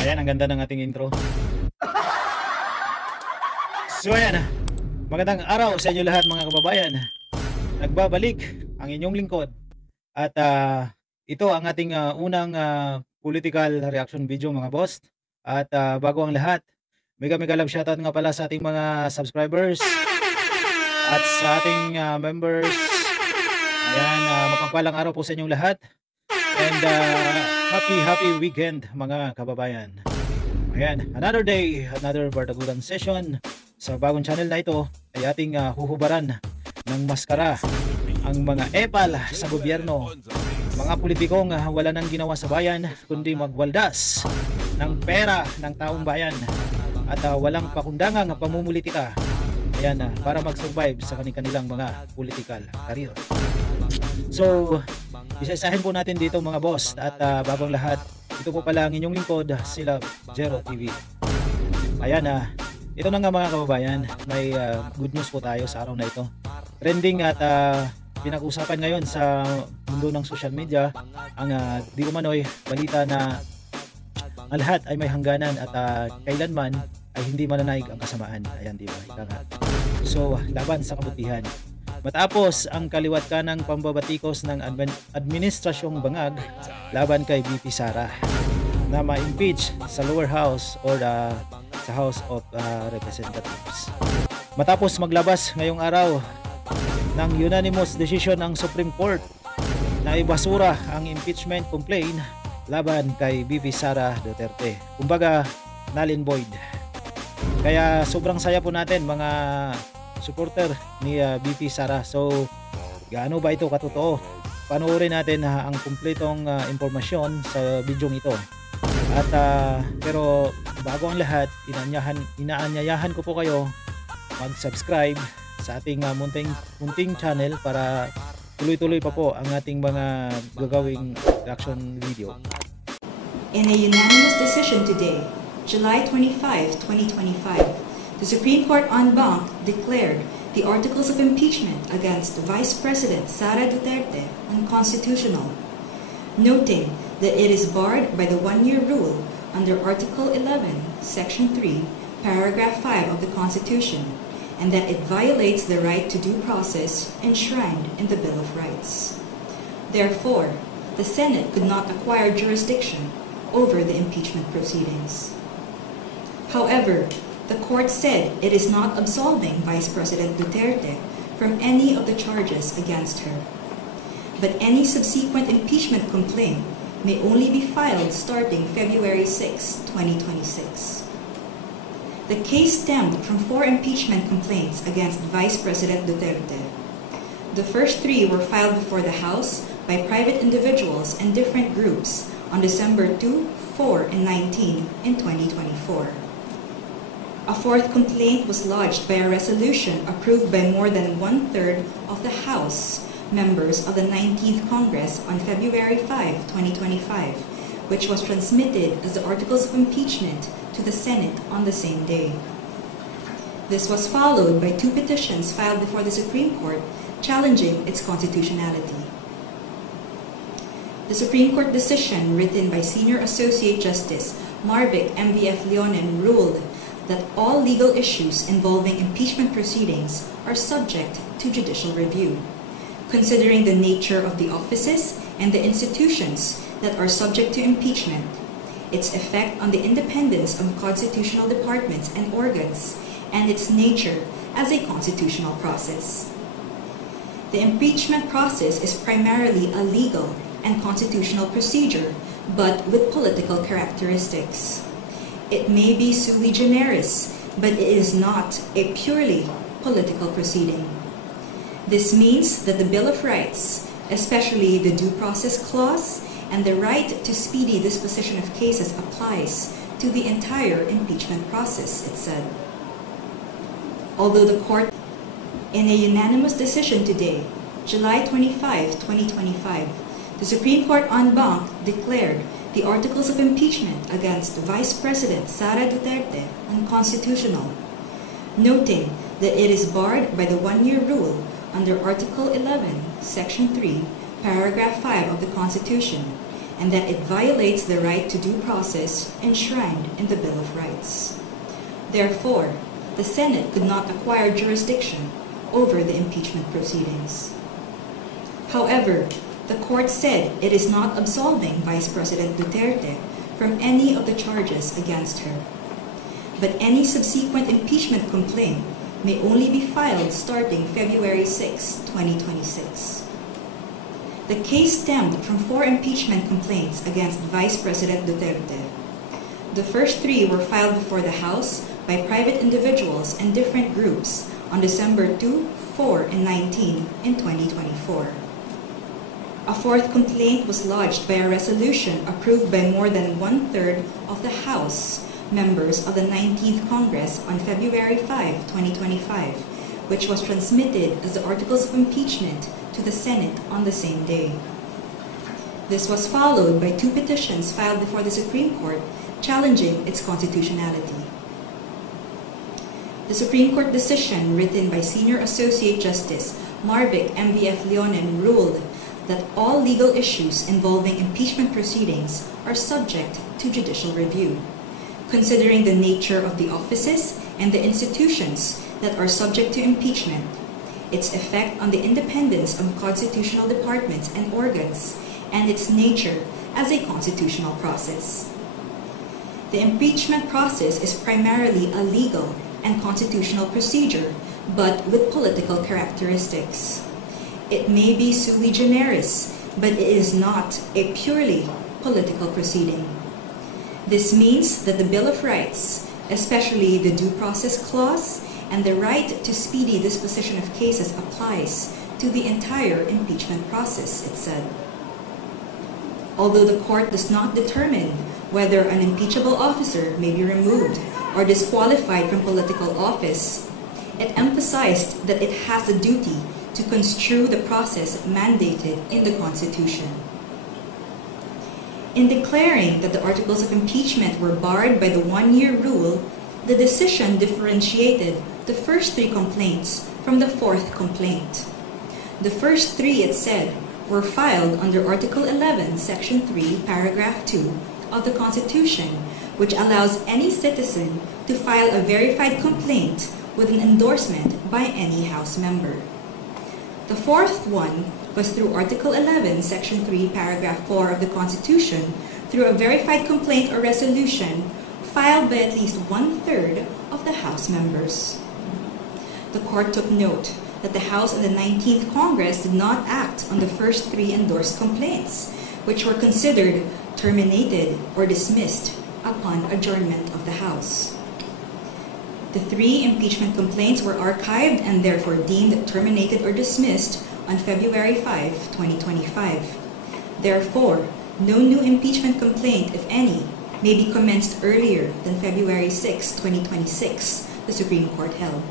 Ayan, ang ganda ng ating intro. So ayan, magandang araw sa inyo lahat mga kababayan. Nagbabalik ang inyong lingkod at ito ang ating unang political reaction video mga boss. At bago ang lahat, mega love shoutout nga pala sa ating mga subscribers at sa ating members. Ayan, mapagpalang araw po sa inyong lahat. And happy weekend mga kababayan. Ayan, another day, another bardagulan session. Sa bagong channel na ito ay ating huhubaran ng maskara ang mga epal sa gobyerno, mga politikong wala nang ginawa sa bayan kundi magwaldas ng pera ng taong bayan at walang pakundangang pamumulitika. Ayan, para mag-survive sa kanilang mga political career. So, isa-isahin po natin dito mga boss at bagong lahat, ito po pala ang inyong lingkod, sila Jero TV. Ayan, ito na nga mga kababayan, may good news po tayo sa araw na ito. Trending at pinag-usapan ngayon sa mundo ng social media ang di umano'y balita na ang lahat ay may hangganan at kailanman ay hindi mananaig ang kasamaan. Ayan, di ba? Ika nga. So, laban sa kabutihan. Matapos ang kaliwat kanang pambabatikos ng administrasyong bangag laban kay VP Sara na ma-impeach sa lower house or sa House of Representatives. Matapos maglabas ngayong araw ng unanimous decision ng Supreme Court na ibasura ang impeachment complaint laban kay VP Sara Duterte. Kumbaga, null and void. Kaya sobrang saya po natin mga supporter ni VP Sara. So, gaano ba ito katotoo? Panoorin natin ang kumpletong impormasyon sa video ito. At pero bago ang lahat, inaanyayahan ko po kayo mag-subscribe sa ating munting channel para tuloy-tuloy pa po ang ating mga gagawing reaction video. In a unanimous decision today, July 25, 2025, the Supreme Court en banc declared the articles of impeachment against Vice President Sara Duterte unconstitutional, noting that it is barred by the one-year rule under Article 11, Section 3, Paragraph 5 of the Constitution, and that it violates the right to due process enshrined in the Bill of Rights. Therefore, the Senate could not acquire jurisdiction over the impeachment proceedings. However, the court said it is not absolving Vice President Duterte from any of the charges against her. But any subsequent impeachment complaint may only be filed starting February 6, 2026. The case stemmed from 4 impeachment complaints against Vice President Duterte. The first 3 were filed before the House by private individuals and different groups on December 2, 4, and 19 in 2024. A 4th complaint was lodged by a resolution approved by more than 1/3 of the House members of the 19th Congress on February 5, 2025, which was transmitted as the Articles of Impeachment to the Senate on the same day. This was followed by 2 petitions filed before the Supreme Court challenging its constitutionality. The Supreme Court decision, written by Senior Associate Justice Marvic M.V.F. Leonen, ruled that all legal issues involving impeachment proceedings are subject to judicial review, considering the nature of the offices and the institutions that are subject to impeachment, its effect on the independence of constitutional departments and organs, and its nature as a constitutional process. The impeachment process is primarily a legal and constitutional procedure, but with political characteristics. It may be sui generis, but it is not a purely political proceeding. This means that the Bill of Rights, especially the Due Process Clause and the right to speedy disposition of cases, applies to the entire impeachment process, it said. Although the court, in a unanimous decision today, July 25, 2025, the Supreme Court en banc declared the articles of impeachment against Vice President Sara Duterte unconstitutional, noting that it is barred by the one-year rule under Article 11, Section 3, Paragraph 5 of the Constitution, and that it violates the right to due process enshrined in the Bill of Rights. Therefore, the Senate could not acquire jurisdiction over the impeachment proceedings. However, the court said it is not absolving Vice President Duterte from any of the charges against her. But any subsequent impeachment complaint may only be filed starting February 6, 2026. The case stemmed from 4 impeachment complaints against Vice President Duterte. The first 3 were filed before the House by private individuals and different groups on December 2, 4, and 19 in 2024. A 4th complaint was lodged by a resolution approved by more than 1/3 of the House members of the 19th Congress on February 5, 2025, which was transmitted as the Articles of Impeachment to the Senate on the same day. This was followed by 2 petitions filed before the Supreme Court challenging its constitutionality. The Supreme Court decision written by Senior Associate Justice Marvic M.V.F. Leonen ruled that all legal issues involving impeachment proceedings are subject to judicial review, considering the nature of the offices and the institutions that are subject to impeachment, its effect on the independence of constitutional departments and organs, and its nature as a constitutional process. The impeachment process is primarily a legal and constitutional procedure, but with political characteristics. It may be sui generis, but it is not a purely political proceeding. This means that the Bill of Rights, especially the Due Process Clause and the right to speedy disposition of cases, applies to the entire impeachment process, it said. Although the court does not determine whether an impeachable officer may be removed or disqualified from political office, it emphasized that it has a duty to construe the process mandated in the Constitution. In declaring that the articles of impeachment were barred by the 1-year rule, the decision differentiated the first 3 complaints from the 4th complaint. The first 3, it said, were filed under Article 11, Section 3, Paragraph 2 of the Constitution, which allows any citizen to file a verified complaint with an endorsement by any House member. The 4th one was through Article 11, Section 3, Paragraph 4 of the Constitution, through a verified complaint or resolution filed by at least 1/3 of the House members. The court took note that the House and the 19th Congress did not act on the first 3 endorsed complaints, which were considered terminated or dismissed upon adjournment of the House. The 3 impeachment complaints were archived and therefore deemed terminated or dismissed on February 5, 2025. Therefore, no new impeachment complaint, if any, may be commenced earlier than February 6, 2026, the Supreme Court held.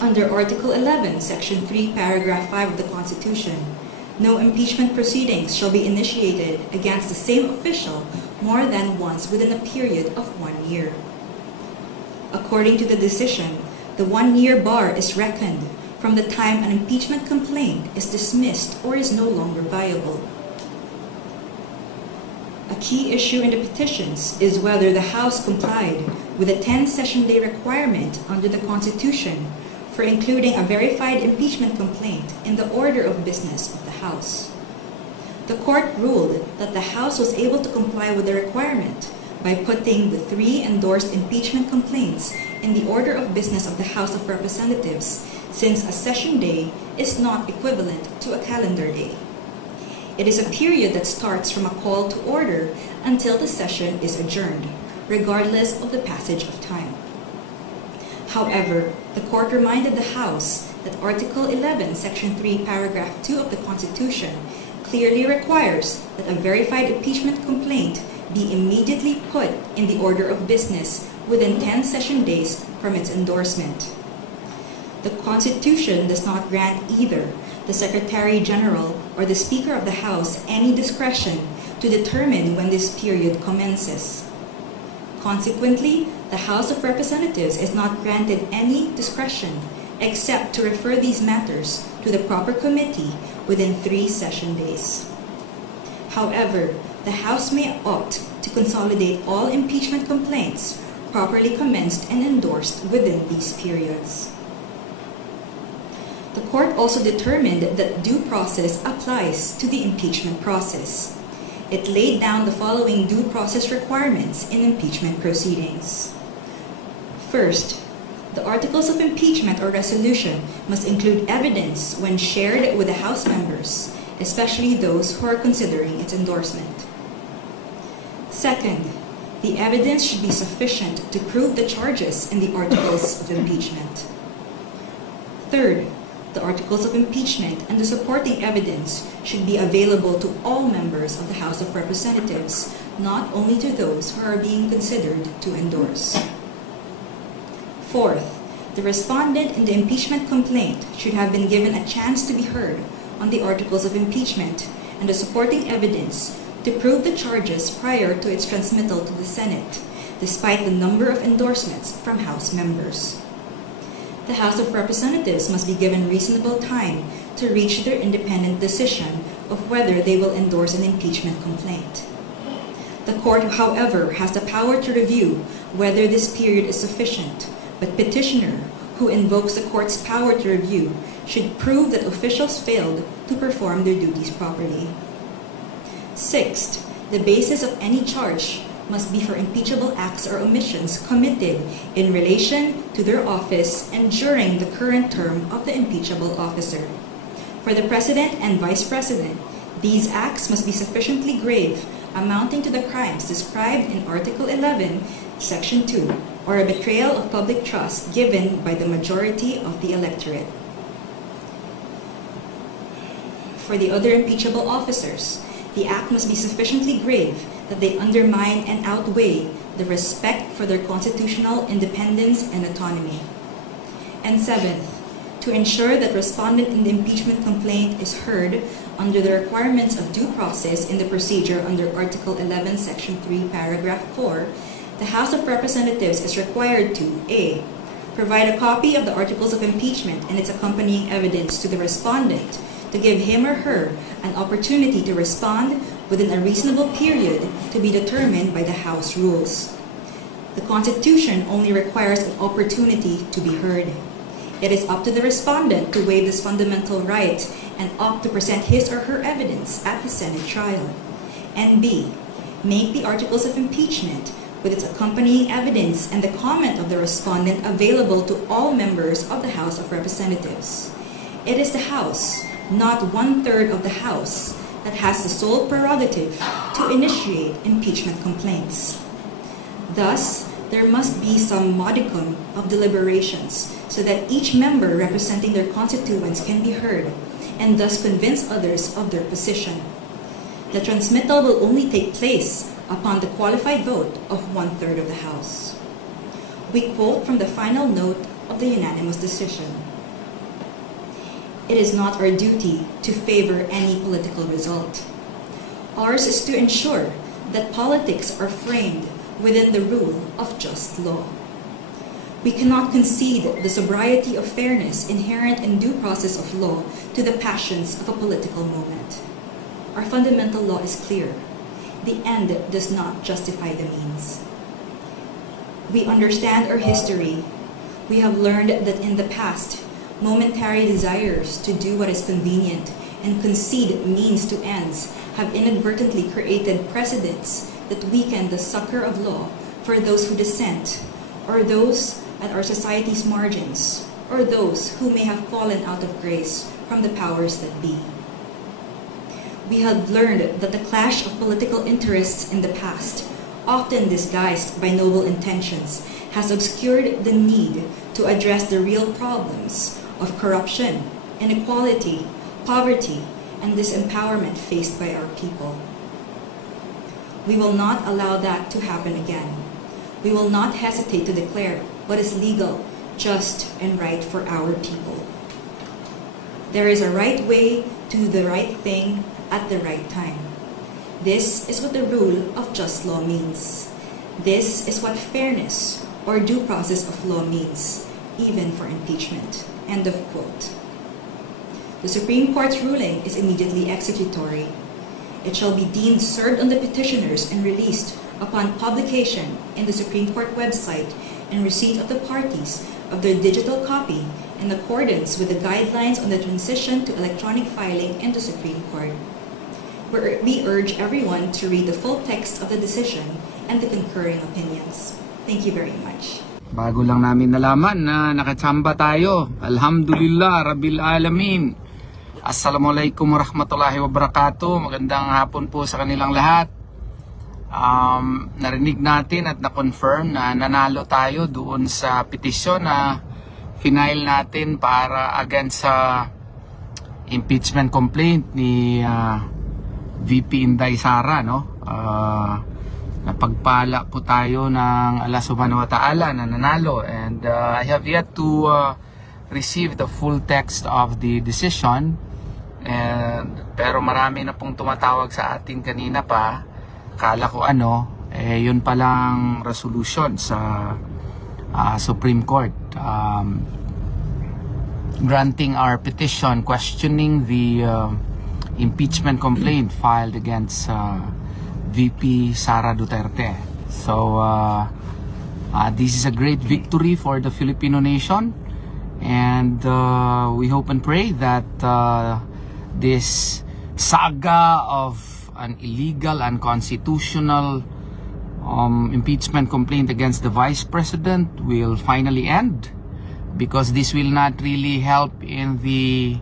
Under Article 11, Section 3, Paragraph 5 of the Constitution, no impeachment proceedings shall be initiated against the same official more than once within a period of 1 year. According to the decision, the 1-year bar is reckoned from the time an impeachment complaint is dismissed or is no longer viable. A key issue in the petitions is whether the House complied with the 10-session day requirement under the Constitution for including a verified impeachment complaint in the order of business of the House. The court ruled that the House was able to comply with the requirement by putting the 3 endorsed impeachment complaints in the order of business of the House of Representatives, since a session day is not equivalent to a calendar day. It is a period that starts from a call to order until the session is adjourned, regardless of the passage of time. However, the court reminded the House that Article 11, Section 3, Paragraph 2 of the Constitution clearly requires that a verified impeachment complaint be immediately put in the order of business within 10 session days from its endorsement. The Constitution does not grant either the Secretary General or the Speaker of the House any discretion to determine when this period commences. Consequently, the House of Representatives is not granted any discretion except to refer these matters to the proper committee within 3 session days. However, the House may opt to consolidate all impeachment complaints properly commenced and endorsed within these periods. The court also determined that due process applies to the impeachment process. It laid down the following due process requirements in impeachment proceedings. First, the articles of impeachment or resolution must include evidence when shared with the House members, especially those who are considering its endorsement. Second, the evidence should be sufficient to prove the charges in the articles of impeachment. Third, the articles of impeachment and the supporting evidence should be available to all members of the House of Representatives, not only to those who are being considered to endorse. Fourth, the respondent in the impeachment complaint should have been given a chance to be heard on the articles of impeachment and the supporting evidence to prove the charges prior to its transmittal to the Senate, despite the number of endorsements from House members. The House of Representatives must be given reasonable time to reach their independent decision of whether they will endorse an impeachment complaint. The court, however, has the power to review whether this period is sufficient, but petitioner, who invokes the court's power to review, should prove that officials failed to perform their duties properly. Sixth, the basis of any charge must be for impeachable acts or omissions committed in relation to their office and during the current term of the impeachable officer. For the President and Vice President, these acts must be sufficiently grave, amounting to the crimes described in Article 11, Section 2, or a betrayal of public trust given by the majority of the electorate. For the other impeachable officers, the act must be sufficiently grave that they undermine and outweigh the respect for their constitutional independence and autonomy. And seventh, to ensure that respondent in the impeachment complaint is heard under the requirements of due process in the procedure under Article 11, Section 3, Paragraph 4, the House of Representatives is required to A. Provide a copy of the articles of impeachment and its accompanying evidence to the respondent to give him or her an opportunity to respond within a reasonable period to be determined by the House rules. The Constitution only requires an opportunity to be heard. It is up to the respondent to waive this fundamental right and opt to present his or her evidence at the Senate trial. And B. Make the articles of impeachment with its accompanying evidence and the comment of the respondent available to all members of the House of Representatives. It is the House, not 1/3 of the House, that has the sole prerogative to initiate impeachment complaints. Thus, there must be some modicum of deliberations so that each member representing their constituents can be heard and thus convince others of their position. The transmittal will only take place upon the qualified vote of 1/3 of the House. We quote from the final note of the unanimous decision. It is not our duty to favor any political result. Ours is to ensure that politics are framed within the rule of just law. We cannot concede the sobriety of fairness inherent in due process of law to the passions of a political moment. Our fundamental law is clear. The end does not justify the means. We understand our history. We have learned that in the past, momentary desires to do what is convenient and concede means to ends have inadvertently created precedents that weaken the succor of law for those who dissent, or those at our society's margins, or those who may have fallen out of grace from the powers that be. We have learned that the clash of political interests in the past, often disguised by noble intentions, has obscured the need to address the real problems of corruption, inequality, poverty, and disempowerment faced by our people. We will not allow that to happen again. We will not hesitate to declare what is legal, just, and right for our people. There is a right way to do the right thing at the right time. This is what the rule of just law means. This is what fairness or due process of law means, even for impeachment. End of quote. The Supreme Court's ruling is immediately executory. it shall be deemed served on the petitioners and released upon publication in the Supreme Court website and receipt of the parties of their digital copy in accordance with the guidelines on the transition to electronic filing in the Supreme Court. We urge everyone to read the full text of the decision and the concurring opinions. Thank you very much. Bago lang namin nalaman na nakachamba tayo. Alhamdulillah, Rabbil Alamin. Assalamualaikum warahmatullahi wabarakatuh. Magandang hapon po sa kanilang lahat. Narinig natin at na-confirm na nanalo tayo doon sa petisyon na final natin para against sa impeachment complaint ni VP Inday Sara, no? Napagpala po tayo ng Allah subhanahu wa ta'ala na nanalo, and I have yet to receive the full text of the decision, pero marami na pong tumatawag sa atin kanina pa. Kala ko yun palang resolution sa Supreme Court granting our petition questioning the impeachment complaint filed against VP Sara Duterte. So this is a great victory for the Filipino nation, and we hope and pray that this saga of an illegal, unconstitutional impeachment complaint against the Vice President will finally end, because this will not really help in the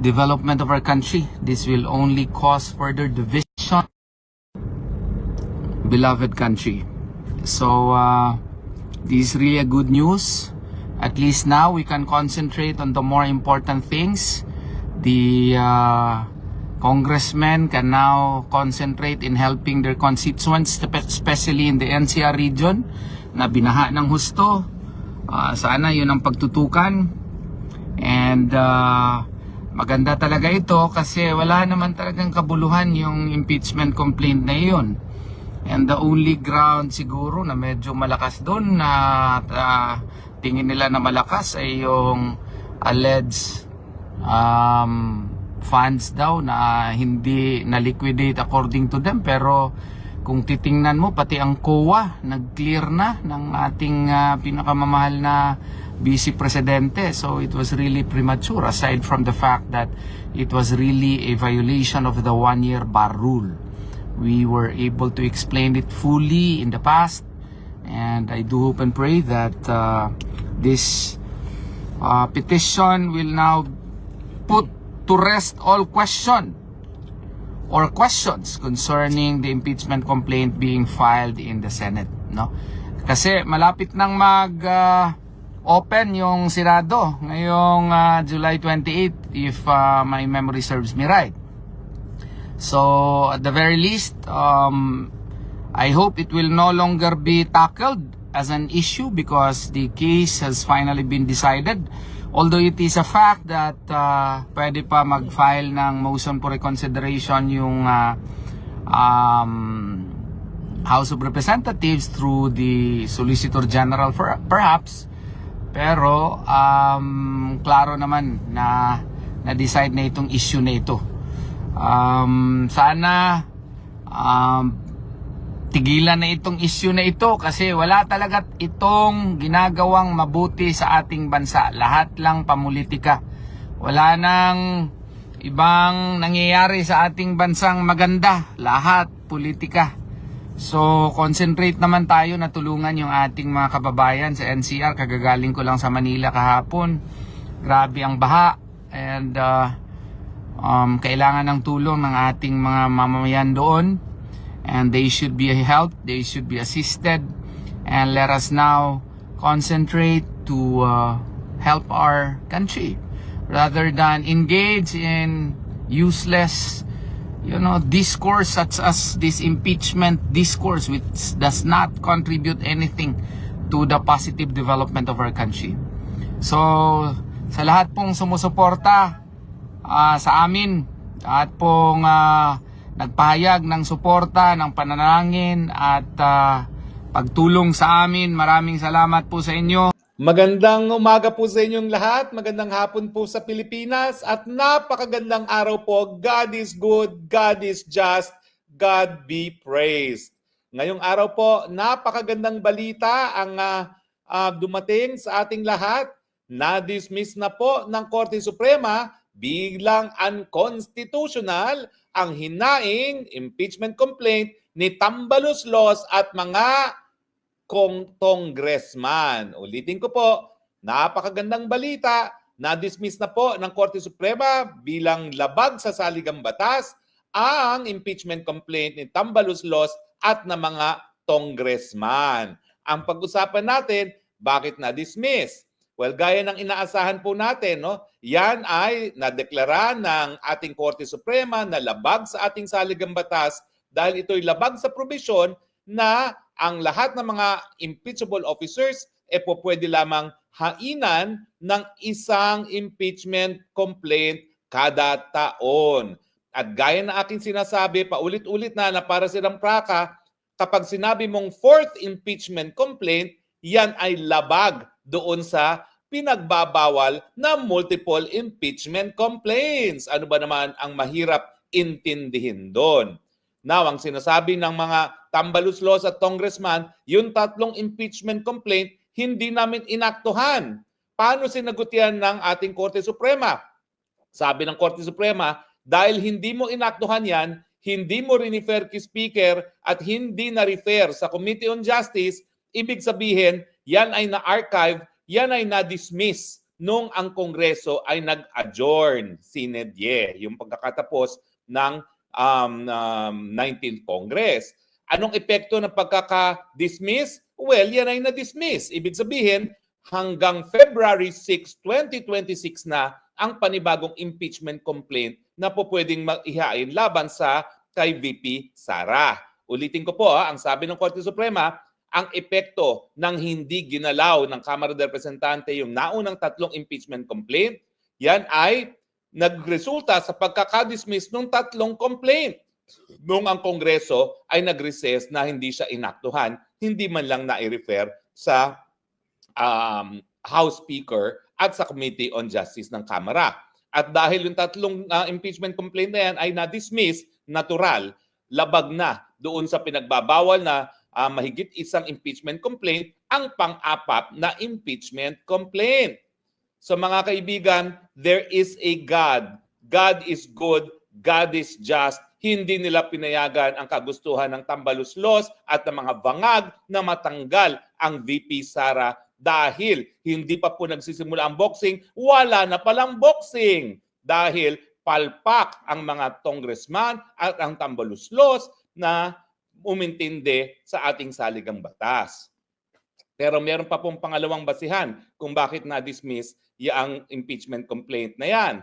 development of our country. This will only cause further division, beloved country. So this is really a good news. At least now we can concentrate on the more important things. The congressmen can now concentrate in helping their constituents, especially in the NCR region na binaha ng husto. Sana yun ang pagtutukan, and maganda talaga ito kasi wala naman talagang kabuluhan yung impeachment complaint na yun, and the only ground siguro na medyo malakas doon na tingin nila na malakas ay yung alleged funds daw na hindi na-liquidate according to them. Pero kung titingnan mo, pati ang COA nag-clear na ng ating pinakamamahal na Vice Presidente. So it was really premature, aside from the fact that it was really a violation of the one-year bar rule. We were able to explain it fully in the past, and I do hope and pray that this petition will now put to rest all questions concerning the impeachment complaint being filed in the Senate, no? Kasi malapit nang open yung Senado ngayong July 28, if my memory serves me right. So at the very least, I hope it will no longer be tackled as an issue because the case has finally been decided. Although it is a fact that pwede pa mag-file ng motion for reconsideration yung House of Representatives through the Solicitor General perhaps. Pero klaro naman na na-decide na itong issue na ito. Sana tigilan na itong issue na ito kasi wala talaga itong ginagawang mabuti sa ating bansa. Lahat lang pamulitika. Wala nang ibang nangyayari sa ating bansang maganda. Lahat politika. So concentrate naman tayo na tulungan yung ating mga kababayan sa NCR. Kagagaling ko lang sa Manila kahapon. Grabe ang baha, and kailangan ng tulong ng ating mga mamamayan doon. And they should be helped, they should be assisted, and let us now concentrate to help our country rather than engage in useless, discourse such as this impeachment discourse, which does not contribute anything to the positive development of our country. So sa lahat pong sumusuporta sa amin at pong nagpahayag ng suporta, ng pananalangin at pagtulong sa amin, maraming salamat po sa inyo. Magandang umaga po sa inyong lahat. Magandang hapon po sa Pilipinas at napakagandang araw po. God is good, God is just, God be praised. Ngayong araw po, napakagandang balita ang dumating sa ating lahat. Na-dismiss na po ng Korte Suprema bilang unconstitutional ang hinaing impeachment complaint ni Tambalus Los at mga congressman. Ulitin ko po, napakagandang balita, na-dismiss na po ng Korte Suprema bilang labag sa saligang batas ang impeachment complaint ni Tambalus Los at ng mga congressman. Ang pag-usapan natin, bakit na-dismiss? Well, gaya ng inaasahan po natin, no? Yan ay nadeklara ng ating Korte Suprema na labag sa ating saligang batas dahil ito'y labag sa probisyon na ang lahat ng mga impeachable officers po pwede lamang hainan ng isang impeachment complaint kada taon. At gaya na aking sinasabi, paulit-ulit na para silang praka, kapag sinabi mong fourth impeachment complaint, yan ay labag doon sa pinagbabawal na multiple impeachment complaints. Ano ba naman ang mahirap intindihin doon? Now, ang sinasabi ng mga Tambalus Los at congressman, yung tatlong impeachment complaint, hindi namin inaktuhan. Paano sinagot yan ng ating Korte Suprema? Sabi ng Korte Suprema, dahil hindi mo inaktuhan yan, hindi mo rin-refer kay Speaker at hindi na-refer sa Committee on Justice, ibig sabihin, yan ay na-archive, yan ay na-dismiss nung ang Kongreso ay nag-adjourn, sine die, yung pagkakatapos ng 19th Congress. Anong epekto ng pagkaka-dismiss? Well, yan ay na-dismiss. Ibig sabihin, hanggang February 6, 2026 na ang panibagong impeachment complaint na po pwedeng ihain laban sa kay VP Sara. Ulitin ko po, ang sabi ng Korte Suprema, ang epekto ng hindi ginalaw ng Kamara de Representante yung naunang tatlong impeachment complaint, yan ay nagresulta sa pagkakadismiss ng tatlong complaint. Nung ang Kongreso ay nag-recess na hindi siya inaktuhan, hindi man lang na-refer sa House Speaker at sa Committee on Justice ng Kamara. At dahil yung tatlong impeachment complaint na yan ay na-dismiss, natural, labag na doon sa pinagbabawal na mahigit isang impeachment complaint, ang pang-apat na impeachment complaint. So mga kaibigan, there is a God. God is good. God is just. Hindi nila pinayagan ang kagustuhan ng Tambalus Los at ng mga bangag na matanggal ang VP Sara dahil hindi pa po nagsisimula ang boxing, wala na palang boxing dahil palpak ang mga congressman at ang Tambalus Los na umintindi sa ating saligang batas. Pero meron pa pong pangalawang basihan kung bakit na-dismiss yung impeachment complaint na yan.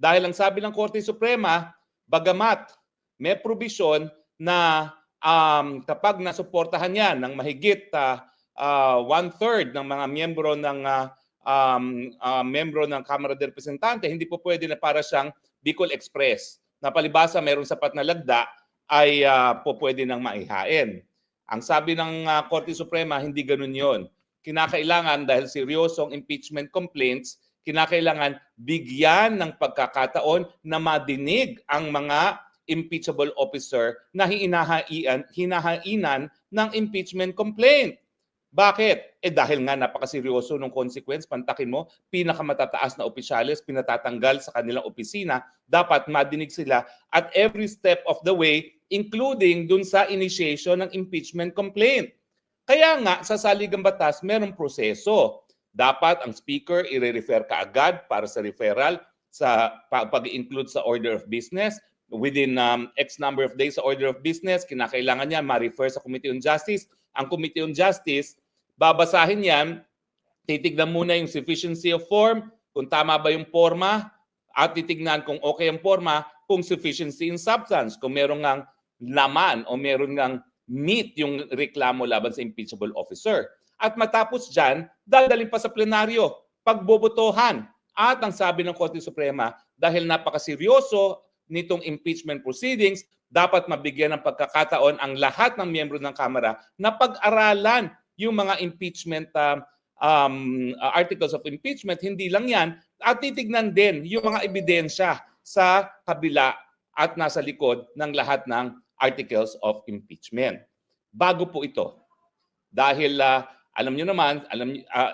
Dahil ang sabi ng Korte Suprema, bagamat may provision na kapag nasuportahan yan ng mahigit one-third ng mga miyembro ng Kamara de Representante, hindi po pwede na para siyang Bicol Express. Na palibasa mayroong sapat na lagda ay po pwede nang maihain. Ang sabi ng Korte Suprema, hindi ganun yon. Kinakailangan dahil seryosong impeachment complaints, kinakailangan bigyan ng pagkakataon na madinig ang mga impeachable officer na hinahainan ng impeachment complaint. Bakit? Dahil nga napakaseryoso ng consequence, pantakin mo, pinakamatataas na opisyales, pinatatanggal sa kanilang opisina, dapat madinig sila at every step of the way, including dun sa initiation ng impeachment complaint. Kaya nga, sa saligang batas, merong proseso. Dapat ang speaker i-refer kaagad para sa referral sa pag-include sa order of business. Within X number of days sa order of business, kinakailangan niya ma-refer sa Committee on Justice. Ang Committee on Justice, babasahin yan, titignan muna yung sufficiency of form, kung tama ba yung forma, at titignan kung okay ang forma, kung sufficiency in substance, kung meron ngang laman o meron ngang meet yung reklamo laban sa impeachable officer. At matapos dyan, dadalhin pa sa plenaryo, pagbobotohan. At ang sabi ng Korte Suprema, dahil napakaseryoso nitong impeachment proceedings, dapat mabigyan ng pagkakataon ang lahat ng miyembro ng Kamara na pag-aralan yung mga impeachment articles of impeachment, hindi lang yan, at titignan din yung mga ebidensya sa kabila at nasa likod ng lahat ng articles of impeachment. Bago po ito, dahil alam niyo naman,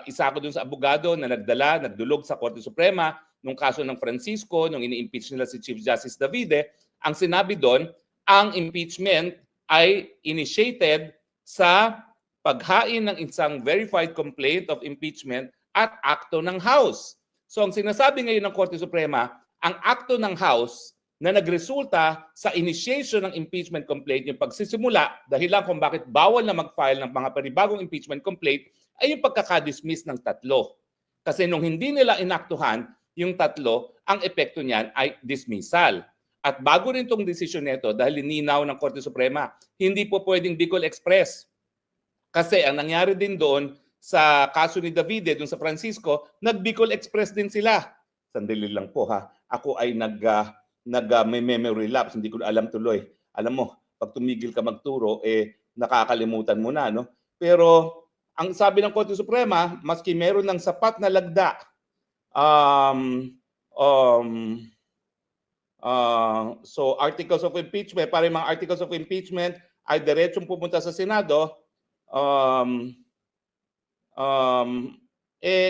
isa ako dun sa abogado na nagdulog sa Korte Suprema nung kaso ng Francisco, nung ini-impeach nila si Chief Justice Davide. Ang sinabi doon, ang impeachment ay initiated sa paghain ng isang verified complaint of impeachment at akto ng House. So ang sinasabi ngayon ng Korte Suprema, ang akto ng House na nagresulta sa initiation ng impeachment complaint, yung pagsisimula, dahilan kung bakit bawal na mag-file ng mga panibagong impeachment complaint, ay yung pagkakadismiss ng tatlo. Kasi nung hindi nila inaktuhan yung tatlo, ang epekto niyan ay dismissal. At bago rin itong desisyon nito, dahil lininaw ng Korte Suprema, hindi po pwedeng Bicol Express. Kasi ang nangyari din doon sa kaso ni Davide, doon sa Francisco, nag-Bicol Express din sila. Sandali lang po ha. Ako ay may memory lapse, hindi ko alam tuloy. Alam mo, pag tumigil ka magturo, nakakalimutan mo na, no? Pero ang sabi ng Korte Suprema, maski meron ng sapat na lagda, so articles of impeachment, para mga articles of impeachment ay diretsong pumunta sa Senado,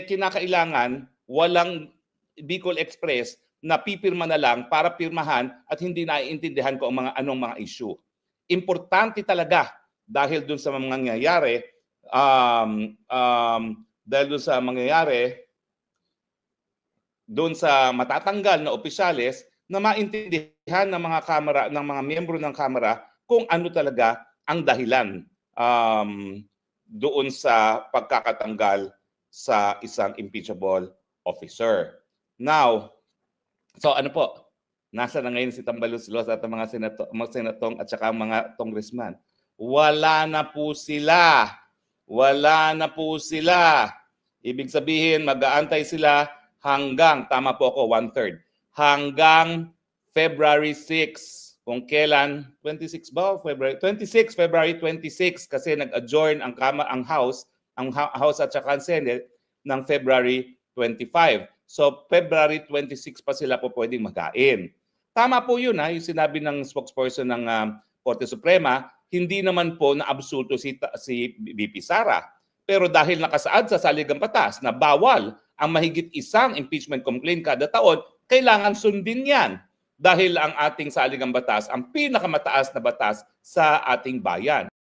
kinakailangan walang Bicol Express na pipirma na lang para pirmahan at hindi naiintindihan ko ang anong mga issue. Importante talaga dahil dun sa mga nangyayari, dun sa matatanggal na opisyales na maintindihan ng mga kamera, ng mga miyembro ng kamera kung ano talaga ang dahilan doon sa pagkakatanggal sa isang impeachable officer. Now, so ano po, nasa na ngayon si Tambaloslos at ang mga senatong at saka mga congressman? Wala na po sila. Wala na po sila. Ibig sabihin, mag-aantay sila hanggang, tama po ako, 1/3, hanggang February 6. Kung kailan, 26 ba? February 26 kasi nag-adjourn ang House at saka ang Senate ng February 25. So February 26 pa sila po pwedeng mag-ain. Tama po yun yung sinabi ng spokesperson ng Korte Suprema, hindi naman po na-absulto si VP Sara. Pero dahil nakasaad sa saligang batas na bawal ang mahigit isang impeachment complaint kada taon, kailangan sundin yan. Dahil ang ating saligang batas, ang pinakamataas na batas sa ating bayan.